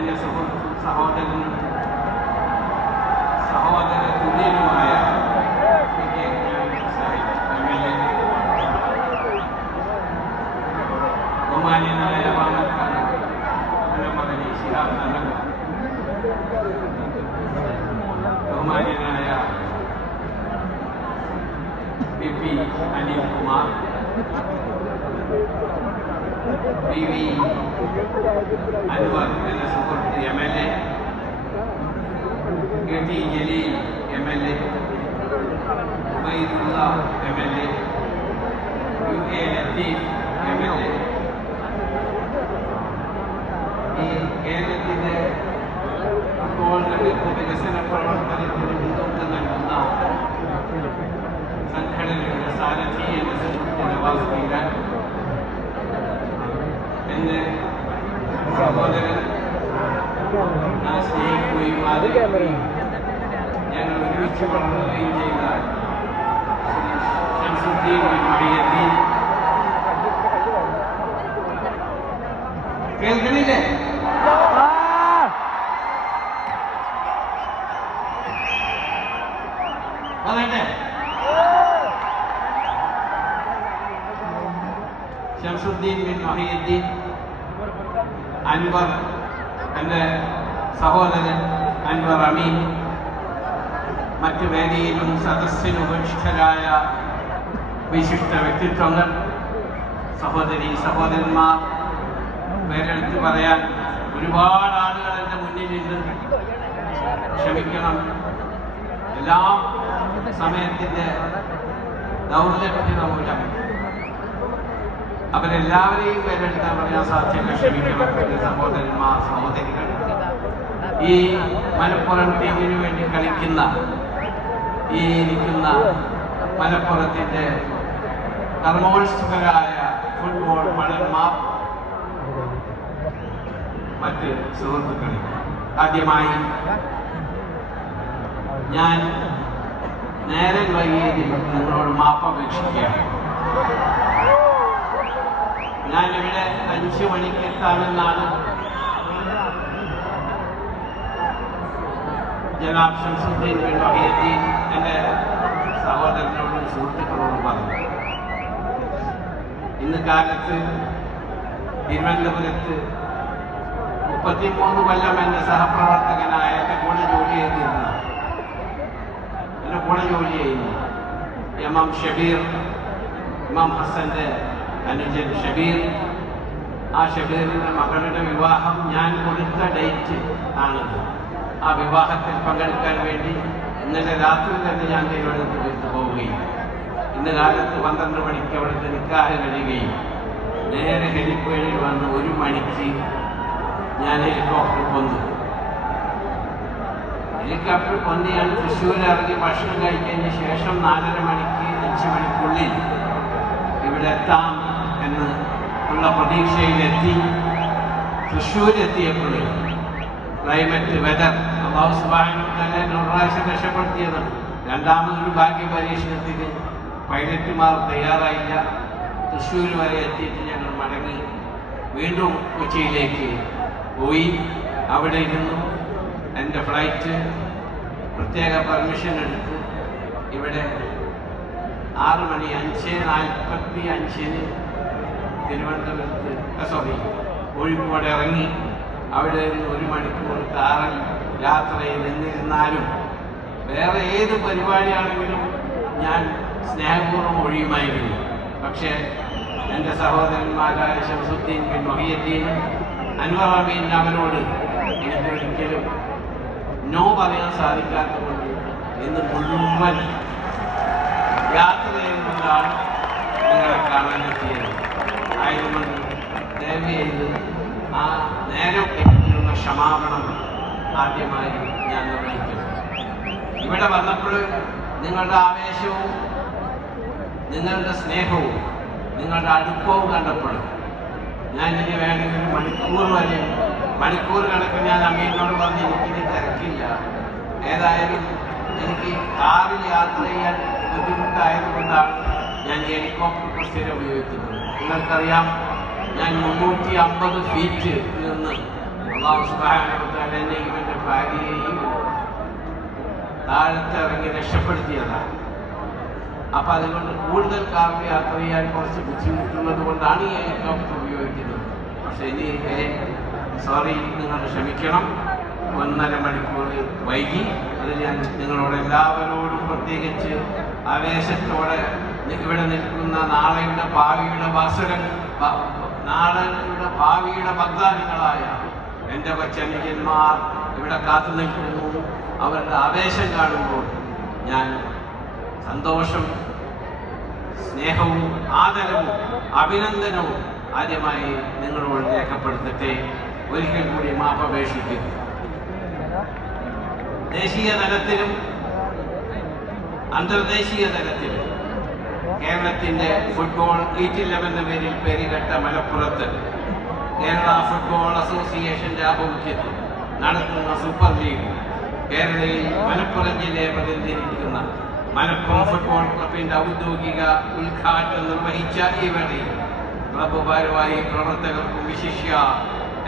എന്റെ സുഹൃത്തും സഹോദരനും സഹോദര തുല്യനുമായ P K Kunhalikutty Sahib M L A ബഹുമാന്യനായ പാലക്കാട് പുനമകനി ശിഹാബ് തങ്ങൾ ബഹുമാന്യനായ P P Anilkumar P V Anvar എന്ന സുഹൃത്ത് M L A K T Jaleel M L A Ubaidulla M L A U A Latheef M L A ഈ കേരളത്തിന്റെ ഫുട്ബോളിന്റെ വികസന പ്രവർത്തനത്തിന് മുൻതൂക്കം നൽകുന്ന സംഘടനയുടെ സാരഥി എന്ന സുഹൃത്ത് നവാസ് മീരാൻ എന്നെ സഹോദരൻ ഞാൻ സ്നേഹിക്കുകയും ആദരിക്കുകയും ഞങ്ങൾ ഒരുമിച്ച് വളർന്നുകയും ചെയ്ത ശ്രീ ഷംസുദ്ദീൻ മൊയ്യദ്ദീൻ കേൾക്കണില്ലേ പറയട്ടെ ഷംസുദ്ദീൻ ബിൻ മൊഹിയുദ്ദീൻ അൻവർ എന്റെ സഹോദരൻ അൻവർ അമീൻ. മറ്റ് വേദിയിലും സദസ്സിനും ഉപേക്ഷിതരായ വിശിഷ്ട വ്യക്തിത്വങ്ങൾ സഹോദരി സഹോദരന്മാർ പേരെടുത്ത് പറയാൻ ഒരുപാട് ആളുകൾ എന്റെ മുന്നിലുണ്ട്. ക്ഷമിക്കണം. എല്ലാം സമയത്തിന്റെ ദൗർലഭ്യത മൂലം. അവരെല്ലാവരെയും പേരെടുത്താൽ പറയാൻ സാധ്യമല്ല ക്ഷമിക്കണം സഹോദരന്മാർ സഹോദരികൾ ഈ മലപ്പുറം ടീമിന് വേണ്ടി കളിക്കുന്ന ഈ ഇരിക്കുന്ന മലപ്പുറത്തിന്റെ കർമ്മോത്സുകരായ ഫുട്ബോൾ മണന്മാർ മറ്റ് സുഹൃത്തുക്കളിൽ ആദ്യമായി ഞാൻ നേരം വൈകിയതിൽ നിങ്ങളോട് മാപ്പപേക്ഷിക്കുകയാണ് ഞാനിവിടെ അഞ്ചു മണിക്ക് എത്താമെന്നാണ് ജനാബ് ഷംസുദ്ദീൻ ബിൻ മഹിയുദ്ദീൻ എന്റെ സഹോദരനോടും സുഹൃത്തുക്കളോടും പറഞ്ഞു. ഇന്ന് കാലത്ത് തിരുവനന്തപുരത്ത് മുപ്പത്തിമൂന്ന് കൊല്ലം എന്റെ സഹപ്രവർത്തകനായ എന്റെ കൂടെ ജോലി ചെയ്തിരുന്ന കൂടെ ജോലി ചെയ്യുന്ന ഇമാം ഷബീർ ഇമാം ഹസന്റെ അനുജൻ ഷബീർ. ആ ഷബീറിന്റെ മകളുടെ വിവാഹം ഞാൻ കൊടുത്ത ഡേറ്റ് ആണത്. ആ വിവാഹത്തിൽ പങ്കെടുക്കാൻ വേണ്ടി ഇന്നലെ രാത്രി തന്നെ ഞാൻ തിരുവനന്തപുരത്ത് പോവുകയും ഇന്ന് കാലത്ത് പന്ത്രണ്ട് മണിക്ക് അവിടുത്തെ നിക്കാഹ് കഴിയുകയും നേരെ ഹെലിപ്പേഡിൽ വന്ന് ഒരു മണിക്ക് ഞാൻ ഹെലികോപ്റ്റർ കൊന്നു ഹെലികോപ്റ്റർ കൊന്നിയാണ് തൃശ്ശൂരിൽ ഇറങ്ങി ഭക്ഷണം കഴിച്ചതിന് ശേഷം നാലര മണിക്ക് അഞ്ച് മണിക്കുള്ളിൽ ഇവിടെ എത്താം എന്ന് ഉള്ള പ്രതീക്ഷയിലെത്തി തൃശ്ശൂരെത്തിയപ്പോൾ ക്ലൈമറ്റ് വെതർ അള്ളാഹു സുബാനു തന്നെ ഒരു പ്രാവശ്യം രക്ഷപ്പെടുത്തിയത്. രണ്ടാമതൊരു ഭാഗ്യ പരീക്ഷണത്തിന് പൈലറ്റുമാർ തയ്യാറായില്ല. തൃശ്ശൂർ വരെ എത്തിയിട്ട് ഞങ്ങൾ മടങ്ങി വീണ്ടും കൊച്ചിയിലേക്ക് പോയി. അവിടെ ഇരുന്നു. എന്റെ ഫ്ലൈറ്റ് പ്രത്യേക പെർമിഷൻ എടുത്ത് ഇവിടെ ആറ് മണി അഞ്ച് നാൽപ്പത്തി അഞ്ചിന് തിരുവനന്തപുരത്ത് സോറി കോഴിക്കോട് ഇറങ്ങി അവിടെ ഒരു മണിക്കൂർ കാറിൽ യാത്രയിൽ നിന്നിരുന്നാലും വേറെ ഏത് പരിപാടിയാണെങ്കിലും ഞാൻ സ്നേഹപൂർവം ഒഴിയുമായിരുന്നു. പക്ഷേ എന്റെ സഹോദരന്മാരായ ഷംസുദ്ദീൻ ബിൻ മൊഹിയദ്ദീനും അൻവർ അമീൻ അവരോട് എനിക്കൊരിക്കലും നോ പറയാൻ സാധിക്കാത്തതുകൊണ്ട് ഇന്ന് മുഴുവൻ യാത്ര ചെയ്ത് ആ നേരം എത്തിയുള്ള ക്ഷമാപണം ആദ്യമായി ഞാൻ നിർവഹിക്കുന്നു. ഇവിടെ വന്നപ്പോൾ നിങ്ങളുടെ ആവേശവും നിങ്ങളുടെ സ്നേഹവും നിങ്ങളുടെ അടുപ്പവും കണ്ടപ്പോൾ ഞാൻ ഇനി വേണമെങ്കിൽ മണിക്കൂർ വരെ മണിക്കൂർ കണക്ക് ഞാൻ അമ്മീനോട് പറഞ്ഞ് എനിക്കിനി തിരക്കില്ല. ഏതായാലും എനിക്ക് കാറിൽ യാത്ര ചെയ്യാൻ ബുദ്ധിമുട്ടായതുകൊണ്ടാണ് ഞാൻ ഹെലികോപ്റ്റർ സ്ഥിരം ഉപയോഗിക്കുന്നത്. നിങ്ങൾക്കറിയാം ഞാൻ മുന്നൂറ്റി അമ്പത് ഫീറ്റ് നിന്ന് അള്ളാഹു സുബാനവത്താൽ എന്നെയും എന്റെ ഭാര്യയെയും താഴത്ത് ഇറങ്ങി രക്ഷപ്പെടുത്തിയതാണ്. അപ്പം അതുകൊണ്ട് കൂടുതൽ കാർ യാത്ര ചെയ്യാൻ കുറച്ച് ബുദ്ധിമുട്ടുള്ളത് കൊണ്ടാണ് ഈ ഹെലികോപ്റ്റർ ഉപയോഗിക്കുന്നത്. പക്ഷെ ഇനി സോറി നിങ്ങൾ ക്ഷമിക്കണം. ഒന്നര മണിക്കൂർ വൈകി. അത് ഞാൻ നിങ്ങളോട് എല്ലാവരോടും പ്രത്യേകിച്ച് ആവേശത്തോടെ ഇവിടെ നിൽക്കുന്ന നാളെയുടെ ഭാവിയുടെ വാസുരൻ നാളെയുടെ ഭാവിയുടെ വാഗ്ദാനങ്ങളായ എന്റെ കൊച്ചനുജന്മാർ ഇവിടെ കാത്തു നിൽക്കുന്നു. അവരുടെ ആവേശം കാണുമ്പോൾ ഞാൻ സന്തോഷം സ്നേഹവും ആദരവും അഭിനന്ദനവും ആദ്യമായി നിങ്ങളോട് രേഖപ്പെടുത്തട്ടെ. ഒരിക്കൽ കൂടി മാപ്പപേക്ഷിക്കുന്നു ദേശീയ തലത്തിലും അന്തർദേശീയ തലത്തിലും കേരളത്തിന്റെ ഫുട്ബോൾ ഈറ്റ് ഈറ്റില്ലം എന്ന പേരിൽ പേരുകെട്ട മലപ്പുറത്ത് കേരള ഫുട്ബോൾ അസോസിയേഷന്റെ ആഭിമുഖ്യത്തിൽ നടത്തുന്ന സൂപ്പർ ലീഗ് കേരളയിൽ മലപ്പുറം ജില്ലയെ പ്രതിനിധീകരിക്കുന്ന മലപ്പുറം ഫുട്ബോൾ ക്ലബിന്റെ ഔദ്യോഗിക ഉദ്ഘാടനം നിർവഹിച്ച ഈ വേളയിൽ ക്ലബ് ഭാരവാഹി പ്രവർത്തകർക്കും വിശിഷ്യ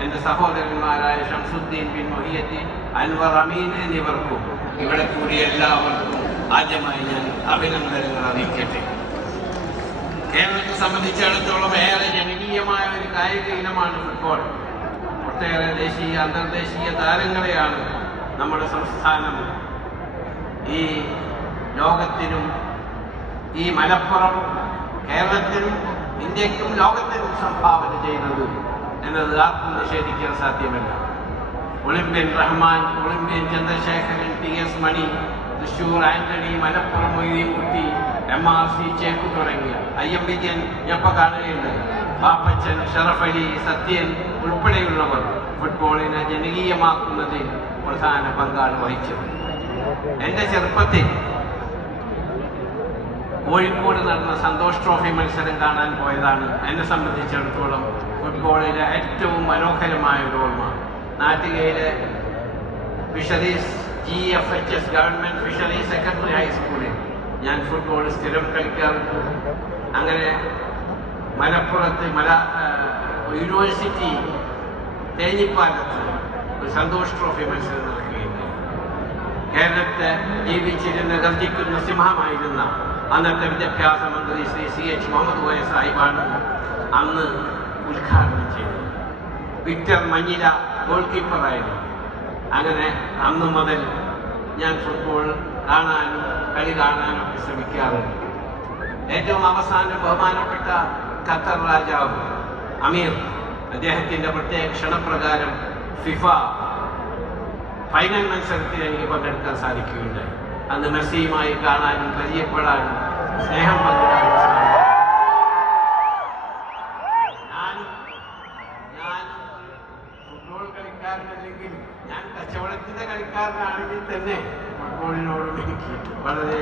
എന്റെ സഹോദരന്മാരായ ഷംസുദ്ദീൻ ബിൻ മൊഹിയദ്ദീൻ അൻവർ അമീൻ എന്നിവർക്കും ഇവിടെ കൂടി എല്ലാവർക്കും ആദ്യമായി ഞാൻ അഭിനന്ദനങ്ങൾ അറിയിക്കട്ടെ. കേരളത്തെ സംബന്ധിച്ചിടത്തോളം ഏറെ ജനകീയമായ ഒരു കായിക ഇനമാണ് ഫുട്ബോൾ ഒട്ടേറെ ദേശീയ അന്തർദേശീയ താരങ്ങളെയാണ് നമ്മുടെ സംസ്ഥാനം ഈ ലോകത്തിനും ഈ മലപ്പുറം കേരളത്തിനും ഇന്ത്യക്കും ലോകത്തിനും സംഭാവന ചെയ്തത് എന്നത് ആർക്കും നിഷേധിക്കാൻ സാധ്യമല്ല. Olympian Rahman Olympian Chandrasekharan T S Mani Thrissur Antony Malappuram Moideenkutty M R C Chekku തുടങ്ങിയ ഐ എം വിജയൻ ഞപ്പ കാണുകയുണ്ട് പാപ്പച്ചൻ ഷറഫ് അലി സത്യൻ ഉൾപ്പെടെയുള്ളവർ ഫുട്ബോളിനെ ജനകീയമാക്കുന്നതിൽ പ്രധാന പങ്കാണ് വഹിച്ചത്. എന്റെ ചെറുപ്പത്തിൽ കോഴിക്കോട് നടന്ന സന്തോഷ് ട്രോഫി മത്സരം കാണാൻ പോയതാണ് എന്നെ സംബന്ധിച്ചിടത്തോളം ഫുട്ബോളിലെ ഏറ്റവും മനോഹരമായ ഒരു ഓർമ്മ. നാട്ടികയിലെ fisheries G F H S government fisheries secretary ഹൈസ്കൂളിൽ ഞാൻ ഫുട്ബോൾ സ്ഥിരം കളിക്കാറുണ്ട്. അങ്ങനെ മലപ്പുറത്ത് മല യൂണിവേഴ്സിറ്റി തേഞ്ഞിപ്പാലത്ത് ഒരു സന്തോഷ് ട്രോഫി മത്സരം നടക്കുകയുണ്ട് കേരളത്തെ ജീവിച്ചിരുന്ന ഗർജിക്കുന്ന സിംഹമായിരുന്ന അന്നത്തെ വിദ്യാഭ്യാസ മന്ത്രി ശ്രീ സി എച്ച് മുഹമ്മദ് കോയ സാഹിബാണ് അന്ന് ഉദ്ഘാടനം ചെയ്തത്. വിക്ടർ മഞ്ഞില ഗോൾ കീപ്പറായിരുന്നു അങ്ങനെ അന്ന് മുതൽ ഞാൻ ഫുട്ബോൾ കാണാനും കളി കാണാനും ഒക്കെ ശ്രമിക്കാറുണ്ട് ഏറ്റവും അവസാനം ബഹുമാനപ്പെട്ട ഖത്തർ രാജാവ് അമീർ അദ്ദേഹത്തിന്റെ പ്രത്യേക ക്ഷണപ്രകാരം ഫിഫ ഫൈനൽ മത്സരത്തിൽ എനിക്ക് പങ്കെടുക്കാൻ സാധിക്കുകയുണ്ടായി. അന്ന് മെസ്സിയുമായി കാണാനും പരിചയപ്പെടാനും സ്നേഹം പങ്കിടാനും ഫുട്ബോൾ കളിക്കാരനല്ലെങ്കിൽ ഞാൻ കച്ചവടത്തിന്റെ കളിക്കാരനാണെങ്കിൽ തന്നെ വളരെ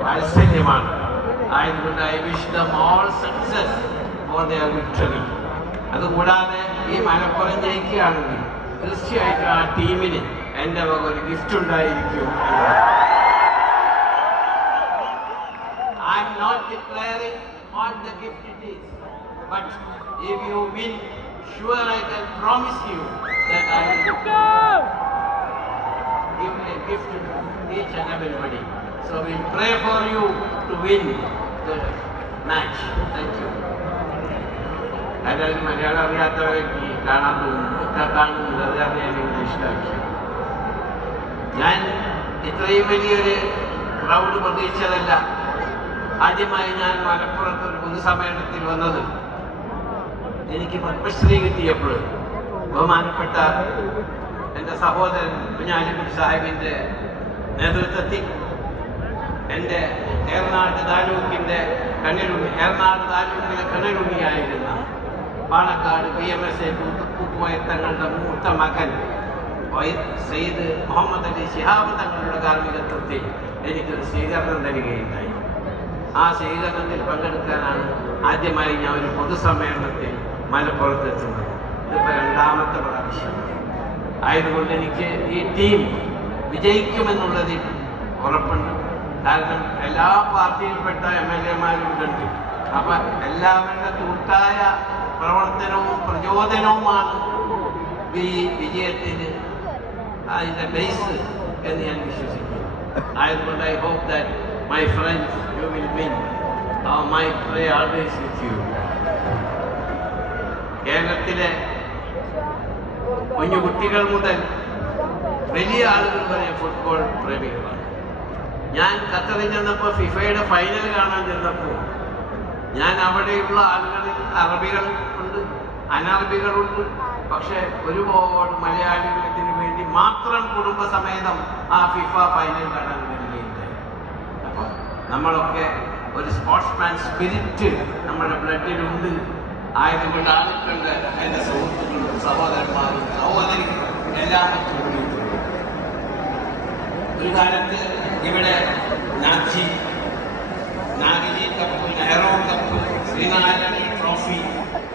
വാത്സല്യമാണ് ആയതുകൊണ്ട് I wish them all success for their victory അതുകൂടാതെ ഈ മലപ്പുറം ജയിക്കുകയാണെങ്കിൽ തീർച്ചയായിട്ടും ആ ടീമിന് എൻ്റെ വക ഒരു ഗിഫ്റ്റ് ഉണ്ടായിരിക്കും I'm not declaring what the gift it is, but if you win, sure I can promise you that Each and everybody. So we'll pray for you to win the match. Thank you. അതായത് മലയാളം അറിയാത്തവർക്ക് കാണാൻ തോന്നുന്നു കാണുന്നത് അത് അറിയാൻ ഞാൻ ഇത്രയും വലിയൊരു ക്രൗഡ് പ്രതീക്ഷിച്ചതല്ല ആദ്യമായി ഞാൻ മലപ്പുറത്ത് ഒരു പൊതുസമ്മേളനത്തിൽ വന്നത് എനിക്ക് പത്മശ്രീ കിട്ടിയപ്പോൾ ബഹുമാനപ്പെട്ട എന്റെ സഹോദരൻ കുഞ്ഞാലിക്കുട്ടി സാഹിബിന്റെ നേതൃത്വത്തിൽ എന്റെ ഏർനാട് താലൂക്കിന്റെ കണ്ണിലുണ്ണി ഏർനാട് താലൂക്കിലെ കണ്ണിലുണ്ണിയായിരുന്ന Panakkad P M S A തങ്ങളുടെ മൂത്ത മകൻ സെയ്ദ് മുഹമ്മദ് അലി ശിഹാബ് തങ്ങളുടെ കാർമ്മികത്വത്തിൽ എനിക്കൊരു സ്വീകരണം തരികയുണ്ടായി. ആ സ്വീകരണത്തിൽ പങ്കെടുക്കാനാണ് ആദ്യമായി ഞാൻ ഒരു പൊതുസമ്മേളനത്തിൽ മലപ്പുറത്തെത്തുന്നത്. ഇതിപ്പോൾ രണ്ടാമത്തെ പ്രാവശ്യം. ആയതുകൊണ്ട് എനിക്ക് ഈ ടീം വിജയിക്കുമെന്നുള്ളതിൽ ഉറപ്പുണ്ട്. കാരണം എല്ലാ പാർട്ടിയിൽപ്പെട്ട എം എൽ എമാരും ഉണ്ട് അപ്പൊ എല്ലാവരുടെ കൂട്ടായ പ്രവർത്തനവും പ്രചോദനവുമാണ് ഈ വിജയത്തിന് അതിന്റെ ബേസ് എന്ന് ഞാൻ വിശ്വസിക്കുന്നു. ആയതുകൊണ്ട് I hope that my friends you will win my pray always with you കേരളത്തിലെ കുഞ്ഞു കുട്ടികൾ മുതൽ വലിയ ആളുകൾ വരെ ഫുട്ബോൾ പ്രേമികളാണ്. ഞാൻ ഖത്തറിൽ ചെന്നപ്പോൾ ഫിഫയുടെ ഫൈനൽ കാണാൻ ചെന്നപ്പോൾ ഞാൻ അവിടെയുള്ള ആളുകളിൽ അറബികൾ ഉണ്ട് അനറബികളുണ്ട്. പക്ഷെ ഒരുപാട് മലയാളികൾ ഇതിനു വേണ്ടി മാത്രം കുടുംബസമേതം ആ ഫിഫ ഫൈനൽ കാണാൻ വരികയുണ്ടായി അപ്പോൾ നമ്മളൊക്കെ ഒരു സ്പോർട്സ്മാൻ സ്പിരിറ്റ് നമ്മുടെ ബ്ലഡിലുണ്ട് ആയതുകൊണ്ട് ആളുകളുടെ എന്റെ സുഹൃത്തുക്കളും സഹോദരന്മാരും സഹോദരികളും എല്ലാം കാലത്ത് ഇവിടെ Nachi Nagjee cup Nehru cup Sreenarayana trophy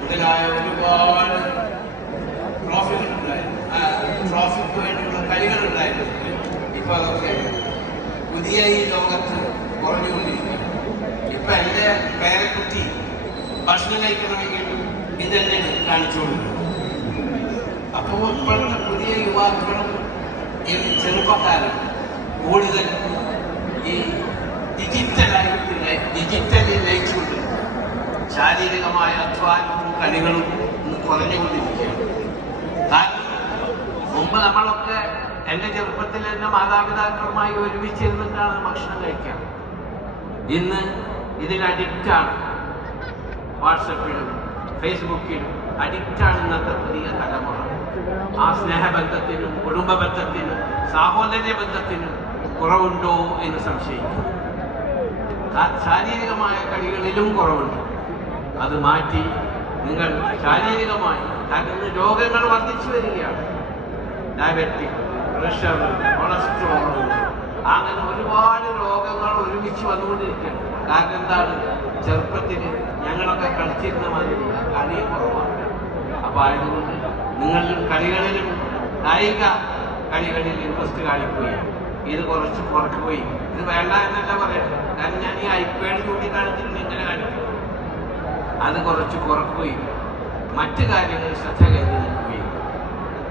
മുതലായ ഒരുപാട് ട്രോഫികൾ ഉണ്ടായിരുന്നു ട്രോഫിക്ക് വേണ്ടിയുള്ള കളികൾ ഉണ്ടായിരുന്നു. ഇപ്പൊ അതൊക്കെ പുതിയ ഈ ലോകത്ത് കുറഞ്ഞുകൊണ്ടിരിക്കുന്നു. ഇപ്പൊ എന്റെ പേരക്കുട്ടി ഭക്ഷണം കഴിക്കണമെങ്കിൽ ഇതന്നെ കാണിച്ചു കൊടുക്കും അപ്പോൾ ഇപ്പോഴത്തെ പുതിയ യുവാക്കളും ചെറുപ്പക്കാരും കൂടുതൽ ഈ ഡിജിറ്റലായിട്ടുള്ള ഡിജിറ്റലിൽ ലയിച്ചുകൊണ്ട് ശാരീരികമായ അധ്വാനവും കളികളും കുറഞ്ഞുകൊണ്ടിരിക്കുകയാണ്. കാരണം മുമ്പ് നമ്മളൊക്കെ എന്റെ ചെറുപ്പത്തിൽ എന്റെ മാതാപിതാക്കളുമായി ഒരുമിച്ചിരുന്നിട്ടാണ് ഭക്ഷണം കഴിക്കാൻ ഇന്ന് ഇതിൽ അഡിക്റ്റാണ് വാട്സപ്പിലും ഫേസ്ബുക്കിലും അഡിക്റ്റാണ് ഇന്നത്തെ പുതിയ തലമുറ. ആ സ്നേഹബന്ധത്തിനും കുടുംബ ബന്ധത്തിനും സാഹോദര്യ ബന്ധത്തിനും കുറവുണ്ടോ എന്ന് സംശയിക്കും. ശാരീരികമായ കളികളിലും കുറവുണ്ട്. അത് മാറ്റി നിങ്ങൾ ശാരീരികമായി കാരണം രോഗങ്ങൾ വർദ്ധിച്ചു വരികയാണ്. ഡയബറ്റിക് പ്രഷർ കൊളസ്ട്രോൾ അങ്ങനെ ഒരുപാട് രോഗങ്ങൾ ഒരുമിച്ച് വന്നുകൊണ്ടിരിക്കുകയാണ്. കാരണം എന്താണ്? ചെറുപ്പത്തിൽ ഞങ്ങളൊക്കെ കളിച്ചിരുന്ന മാതിരി കളി കുറവാണ്. അപ്പോൾ ആയതുകൊണ്ട് നിങ്ങൾ കളികളിലും കായിക കളികളിൽ ഇൻട്രസ്റ്റ് കാണിക്കുകയും ഇത് കുറച്ച് കുറക്കുകയും ഇത് വേണ്ട എന്നല്ല പറയുന്നത് കാരണം ഞാൻ ഈ ഐപാഡ് ചൂണ്ടിക്കാണിച്ചിട്ടുണ്ട് ഇങ്ങനെ കാണിക്കും. അത് കുറച്ച് കുറക്കുകയും മറ്റു കാര്യങ്ങൾ ശ്രദ്ധ കരുതി നിൽക്കുകയും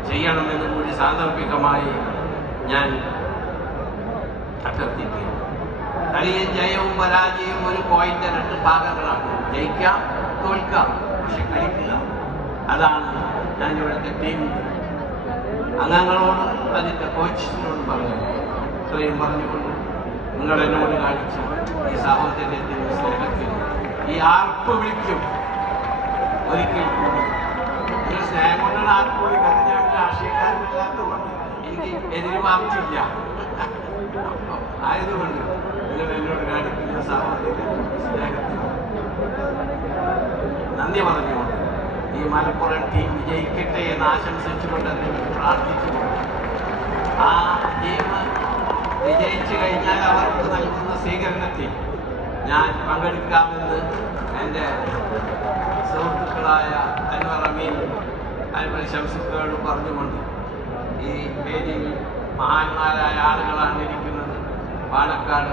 ചെയ്യണമെന്ന് കൂടി സാന്ദർഭികമായി ഞാൻ അഭ്യർത്ഥിക്കുന്നു. കളിയിൽ ജയവും പരാജയവും ഒരു പോയിന്റ് രണ്ട് ഭാഗങ്ങളാണ്. ജയിക്കാം തോൽക്കാം പക്ഷെ കളിക്കുക. അതാണ് ഞാൻ ഇവിടുത്തെ ടീം അംഗങ്ങളോടും അതിന്റെ കോച്ചിനോടും പറഞ്ഞു ഇത്രയും പറഞ്ഞുകൊണ്ട് നിങ്ങൾ എന്നോട് കാണിച്ച ഈ സാഹോദര്യത്തിന്റെ സ്നേഹത്തിൽ ഈ ആർപ്പ് വിളിക്കും. ഒരിക്കൽ കൂടി. നിങ്ങൾ സ്നേഹം കൊണ്ടാണ് ആർപ്പ് കാരണം ഞാൻ രാഷ്ട്രീയക്കാരനല്ലാത്തതുകൊണ്ട് എനിക്ക് എതിര് അപ്പോൾ ആയതുകൊണ്ട് നിങ്ങൾ എന്നോട് കാണിക്കുന്ന സാഹോദര്യം സ്നേഹത്തിൽ നന്ദി പറഞ്ഞുകൊണ്ട് ഈ മലപ്പുറം ടീം വിജയിക്കട്ടെ എന്ന് ആശംസിച്ചുകൊണ്ട് അതിന് പ്രാർത്ഥിച്ചുകൊണ്ട് ആ ടീം വിജയിച്ചു കഴിഞ്ഞാൽ അവർക്ക് നൽകുന്ന സ്വീകരണത്തിൽ ഞാൻ പങ്കെടുക്കാമെന്ന് എന്റെ സുഹൃത്തുക്കളായ അൻവർ അമീൻ അൻവർ ശംസുക്കളോട് പറഞ്ഞുകൊണ്ട് ഈ വേദിയിൽ മഹാന്മാരായ ആളുകളാണ് ഇരിക്കുന്നത്. പാലക്കാട്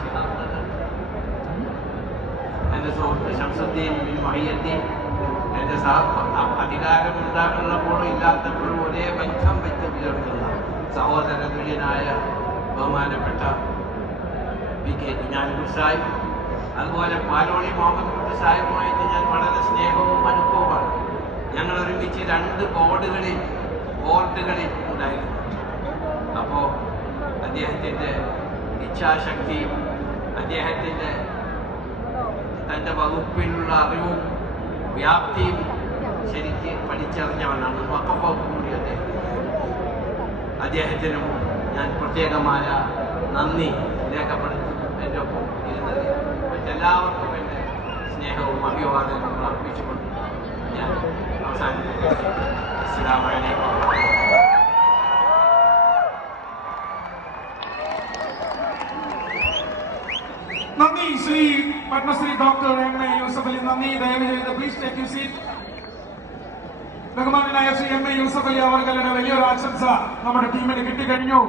ശിഹാബ്ദങ്ങൾ എന്റെ സുഹൃത്ത് ശംസുദ്ദീൻ മഹിയദ്ദീൻ എന്റെ അധികാരം ഉണ്ടാകുന്നപ്പോഴും ഇല്ലാത്തപ്പോഴും ഒരേ ബന്ധം വെച്ച് പുലർത്തുന്ന സഹോദര തുല്യനായ ബഹുമാനപ്പെട്ട പി കെ കുഞ്ഞാലിക്കുട്ടി സാഹിബ് അതുപോലെ പാലോളി മുഹമ്മദ് കുട്ടി സാഹിബുമായിട്ട് ഞാൻ വളരെ സ്നേഹവും അനുഭവമാണ് ഞങ്ങൾ ഒരുമിച്ച് രണ്ട് ബോർഡുകളിൽ ബോർഡുകളിൽ ഉണ്ടായിരുന്നു. അപ്പോൾ അദ്ദേഹത്തിന്റെ ഇച്ഛാശക്തി അദ്ദേഹത്തിന്റെ തന്റെ വകുപ്പിലുള്ള അറിവും വ്യാപ്തിയും ശരിക്ക് പഠിച്ചറിഞ്ഞവനാണ് വക്കഫ് കൂടി അദ്ദേഹം. അദ്ദേഹത്തിനും ഞാൻ പ്രത്യേകമായ നന്ദി രേഖപ്പെടുത്തി എന്റെ ഒപ്പം ഇരുന്നത് മറ്റെല്ലാവർക്കും എന്റെ സ്നേഹവും അഭിവാദനവും അർപ്പിച്ചുകൊണ്ട് ഞാൻ അവസാനിപ്പിക്കട്ടെ അസ്സലാമു അലൈക്കും നന്ദി Shri Padmashri doctor M A Yusuf Ali നന്ദി ദയവ് ചെയ്ത് പ്ലീസ് ടേക്ക് യു സീറ്റ് ബഹുമാനായ ശ്രീ എം എ യൂസഫ് അലി അവർകളുടെ വലിയൊരു ആശംസ നമ്മുടെ ടീമിന് കിട്ടിക്കഴിഞ്ഞു.